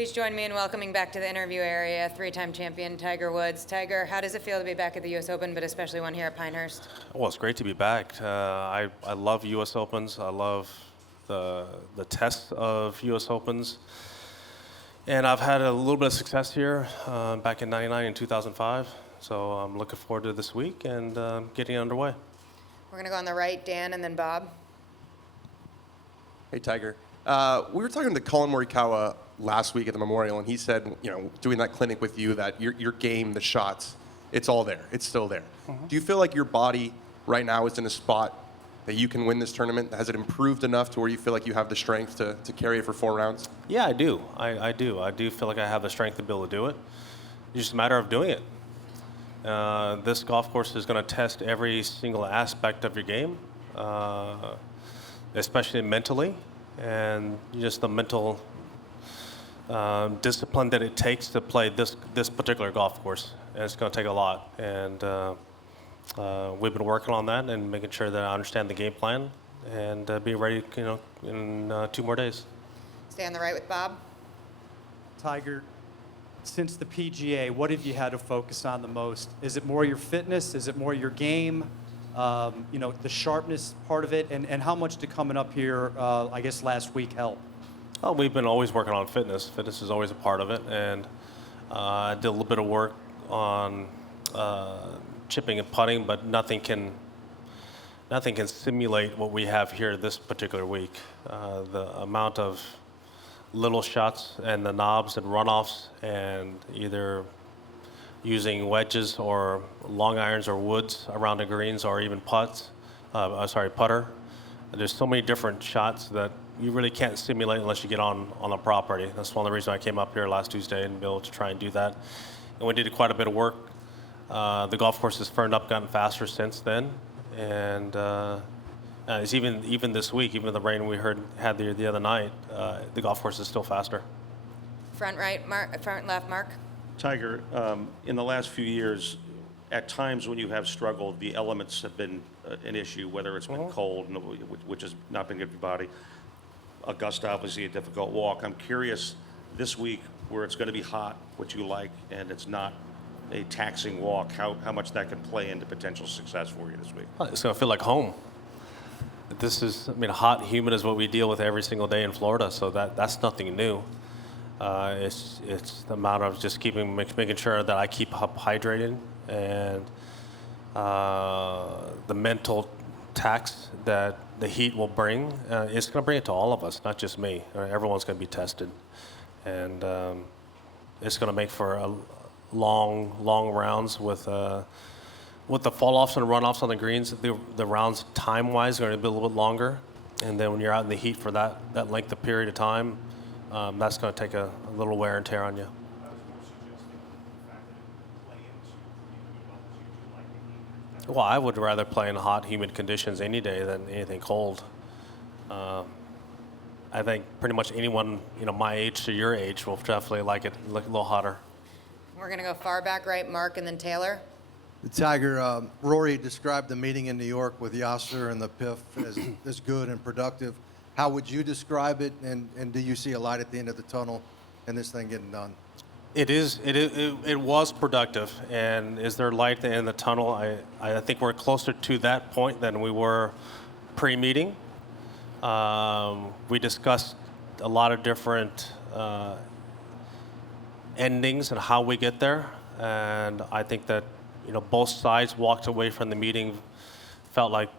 Please join me in welcoming back to the interview area three-time champion Tiger Woods. Tiger, how does it feel to be back at the U.S. Open, but especially one here at Pinehurst? Well, it's great to be back. I love U.S. Opens. I love the tests of U.S. Opens. And I've had a little bit of success here back in '99 and 2005. So I'm looking forward to this week and getting underway. We're going to go on the right, Dan, and then Bob. Hey, Tiger. We were talking to Colin Morikawa last week at the Memorial, and he said, doing that clinic with you, that your game, the shots, it's all there. It's still there. Mm-hmm. Do you feel like your body right now is in a spot that you can win this tournament? Has it improved enough to where you feel like you have the strength to carry it for 4 rounds? Yeah, I do. I do. I do feel like I have the strength to be able to do it. It's just a matter of doing it. This golf course is going to test every single aspect of your game, especially mentally, and just the mental discipline that it takes to play this particular golf course. And it's going to take a lot. And we've been working on that and making sure that I understand the game plan and be ready, in 2 more days. Stay on the right with Bob. Tiger, since the PGA, what have you had to focus on the most? Is it more your fitness? Is it more your game? The sharpness part of it, and how much did coming up here, I guess last week, help? Oh, we've been always working on fitness. Fitness is always a part of it, and I did a little bit of work on chipping and putting, but nothing can simulate what we have here this particular week. The amount of little shots and the knobs and runoffs, and either using wedges or long irons or woods around the greens, or even putter. There's so many different shots that you really can't simulate unless you get on a property. That's one of the reasons I came up here last Tuesday and be able to try and do that. And we did quite a bit of work. The golf course has firmed up, gotten faster since then, and it's even this week, even the rain we had the other night, the golf course is still faster. Front right, Mark. Front left, Mark. Tiger, in the last few years, at times when you have struggled, the elements have been an issue, whether it's been cold, which has not been good for your body. Augusta, obviously, a difficult walk. I'm curious, this week, where it's going to be hot, what you like, and it's not a taxing walk, how much that can play into potential success for you this week? It's going to feel like home. This is, hot, humid is what we deal with every single day in Florida, so that's nothing new. It's the amount of just making sure that I keep up hydrated, and the mental tax that the heat will bring. It's going to bring it to all of us, not just me. Everyone's going to be tested, and it's going to make for long rounds with the fall-offs and run-offs on the greens. The rounds time-wise are going to be a little bit longer, and then when you're out in the heat for that length of period of time, that's going to take a little wear and tear on you. Well, I would rather play in hot, humid conditions any day than anything cold. I think pretty much anyone, my age to your age will definitely like it a little hotter. We're going to go far back right, Mark, and then Taylor. Tiger, Rory described the meeting in New York with Yasser and the PIF as good and productive. How would you describe it, and do you see a light at the end of the tunnel and this thing getting done? It was productive, and is there light at the end of the tunnel? I think we're closer to that point than we were pre-meeting. We discussed a lot of different endings and how we get there, and I think that both sides walked away from the meeting, felt like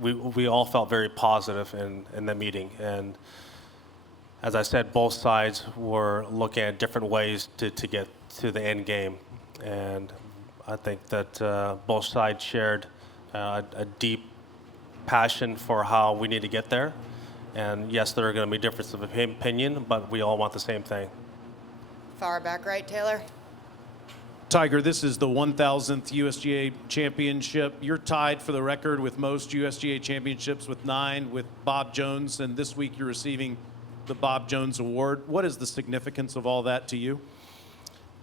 we all felt very positive in the meeting. And as I said, both sides were looking at different ways to get to the end game. And I think that both sides shared a deep passion for how we need to get there. And yes, there are going to be differences of opinion, but we all want the same thing. Far back right, Taylor. Tiger, this is the 1,000th USGA championship. You're tied for the record with most USGA championships with 9 with Bob Jones, and this week you're receiving the Bob Jones Award. What is the significance of all that to you?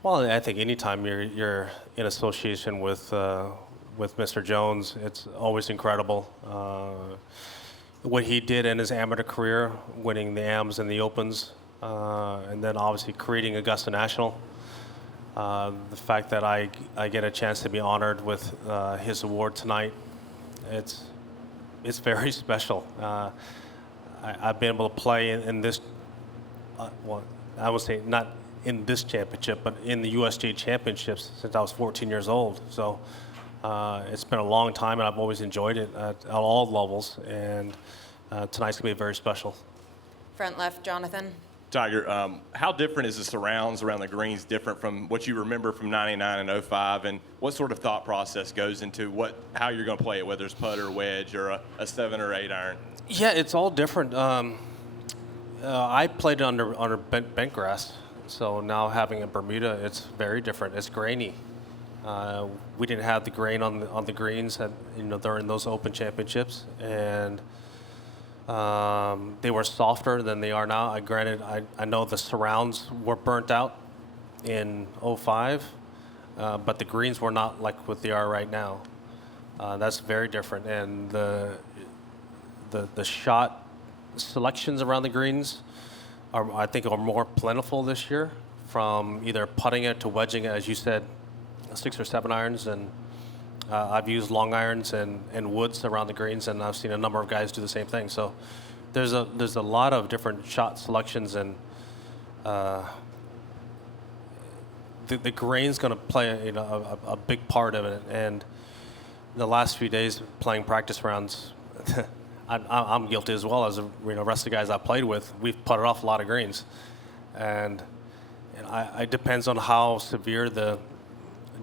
Well, I think anytime you're in association with Mr. Jones, it's always incredible. What he did in his amateur career, winning the AMs and the Opens, and then obviously creating Augusta National. The fact that I get a chance to be honored with his award tonight, it's very special. I've been able to play in this, well, I would say not in this championship, but in the USGA championships since I was 14 years old. So it's been a long time, and I've always enjoyed it at all levels. And tonight's gonna be very special. Front left, Jonathan. Tiger, how different is the surrounds around the greens different from what you remember from 99 and 05, and what sort of thought process goes into how you're going to play it, whether it's putter, wedge, or a 7 or 8 iron? Yeah, it's all different. I played under bent grass, so now having a Bermuda, it's very different. It's grainy. We didn't have the grain on the greens, during those Open championships, and they were softer than they are now. Granted, I know the surrounds were burnt out in 05, but the greens were not like what they are right now. That's very different, and the shot selections around the greens I think are more plentiful this year, from either putting it to wedging it, as you said, 6 or 7 irons, and I've used long irons and woods around the greens, and I've seen a number of guys do the same thing. So there's a lot of different shot selections, and the grain's going to play a big part of it. And the last few days playing practice rounds, I'm guilty as well as the rest of the guys I played with. We've putted off a lot of greens, and it depends on how severe the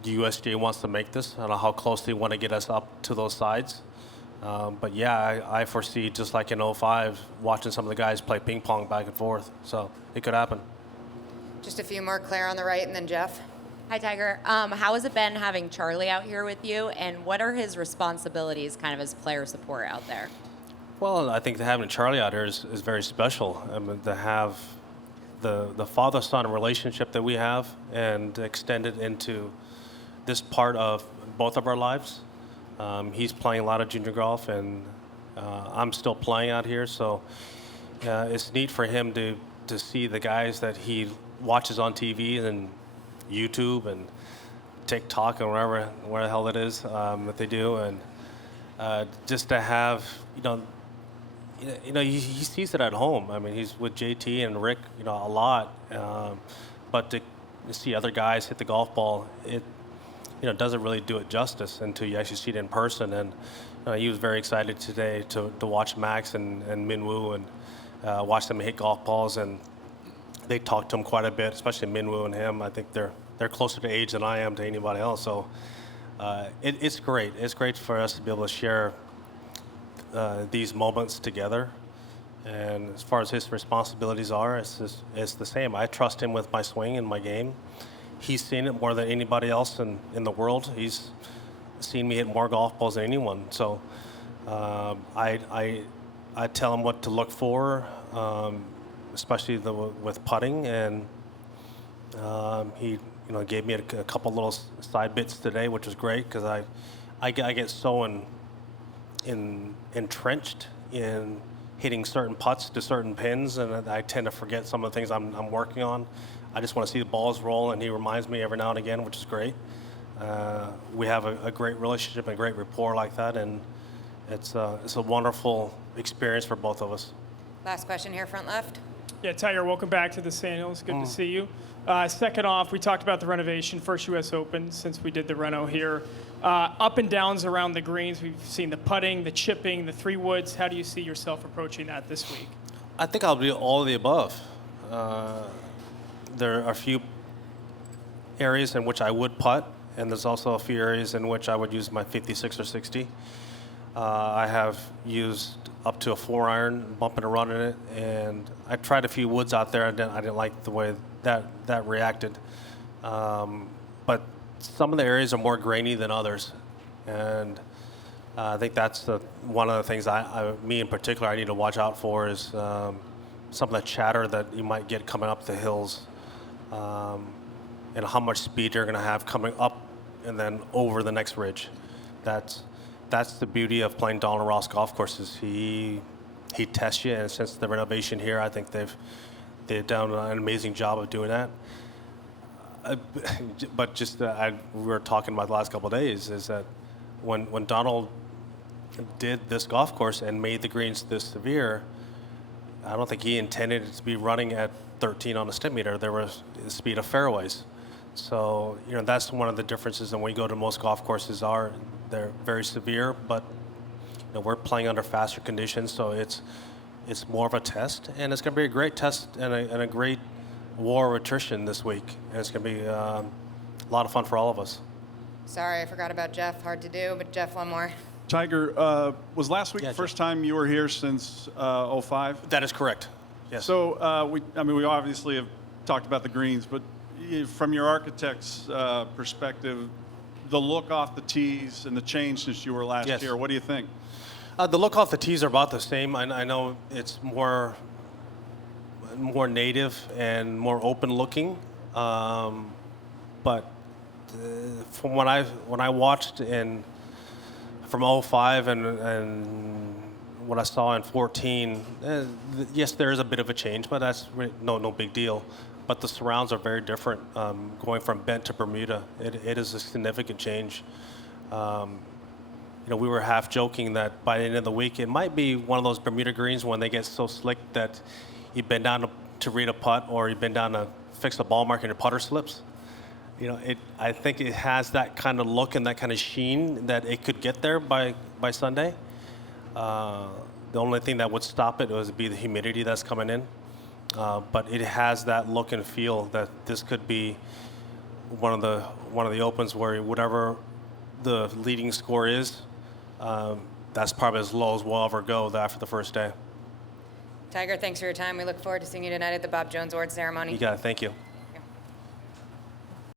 USGA wants to make this. I don't know how close they want to get us up to those sides. But yeah, I foresee, just like in 05, watching some of the guys play ping pong back and forth. So it could happen. Just a few more. Claire on the right, and then Jeff. Hi, Tiger. How has it been having Charlie out here with you, and what are his responsibilities kind of as player support out there? Well, I think that having Charlie out here is very special. I mean, to have the father-son relationship that we have and extend it into this part of both of our lives. He's playing a lot of junior golf, and I'm still playing out here, so it's neat for him to see the guys that he watches on TV and YouTube and TikTok and where the hell it is that they do, and just to have, he sees it at home. I mean, he's with JT and Rick, a lot, but to see other guys hit the golf ball, it doesn't really do it justice until you actually see it in person. And he was very excited today to watch Max and Minwoo and watch them hit golf balls. And they talked to him quite a bit, especially Minwoo and him. I think they're closer to age than I am to anybody else. So it's great. It's great for us to be able to share these moments together. And as far as his responsibilities are, it's the same. I trust him with my swing and my game. He's seen it more than anybody else in the world. He's seen me hit more golf balls than anyone. So I tell him what to look for, especially with putting. And he gave me a couple little side bits today, which was great, because I get so entrenched in hitting certain putts to certain pins, and I tend to forget some of the things I'm working on. I just want to see the balls roll, and he reminds me every now and again, which is great. We have a great relationship and a great rapport like that, and it's a wonderful experience for both of us. Last question here, front left. Yeah, Tiger, welcome back to the Sandhills. Good to see you. Second off, we talked about the renovation, first U.S. Open since we did the reno here. Up and downs around the greens. We've seen the putting, the chipping, the 3 woods. How do you see yourself approaching that this week? I think I'll do all of the above. There are a few areas in which I would putt, and there's also a few areas in which I would use my 56 or 60. I have used up to a 4-iron, bumping and running it, and I tried a few woods out there. I didn't like the way that reacted. But some of the areas are more grainy than others, and I think that's one of the things me in particular, I need to watch out for is some of the chatter that you might get coming up the hills, and how much speed you're going to have coming up and then over the next ridge. That's the beauty of playing Donald Ross golf courses. He tests you, and since the renovation here, I think They've done an amazing job of doing that. But just we were talking about the last couple of days is that when Donald did this golf course and made the greens this severe, I don't think he intended it to be running at 13 on the stem meter. There was the speed of fairways. So, that's one of the differences. And when you go to most golf courses they're very severe, but we're playing under faster conditions. So it's more of a test, and it's going to be a great test and a great war of attrition this week. And it's going to be a lot of fun for all of us. Sorry, I forgot about Jeff. Hard to do, but Jeff, one more. Tiger, was last week Yeah, the first time you were here since '05? That is correct. Yes. So we obviously have talked about the greens, but from your architect's perspective, the look off the tees and the change since you were last Yes. year, what do you think? The look off the tees are about the same. I know it's more native and more open looking, but from when I watched from '05 and what I saw in '14, yes, there is a bit of a change, but that's really no big deal. But the surrounds are very different. Going from bent to Bermuda, it is a significant change. We were half joking that by the end of the week, it might be one of those Bermuda greens when they get so slick that you bend down to read a putt or you bend down to fix the ball mark and your putter slips. I think it has that kind of look and that kind of sheen that it could get there by Sunday. The only thing that would stop it would be the humidity that's coming in. But it has that look and feel that this could be one of the opens where whatever the leading score is, that's probably as low as we'll ever go after the first day. Tiger, thanks for your time. We look forward to seeing you tonight at the Bob Jones Award ceremony. You got it. Thank you.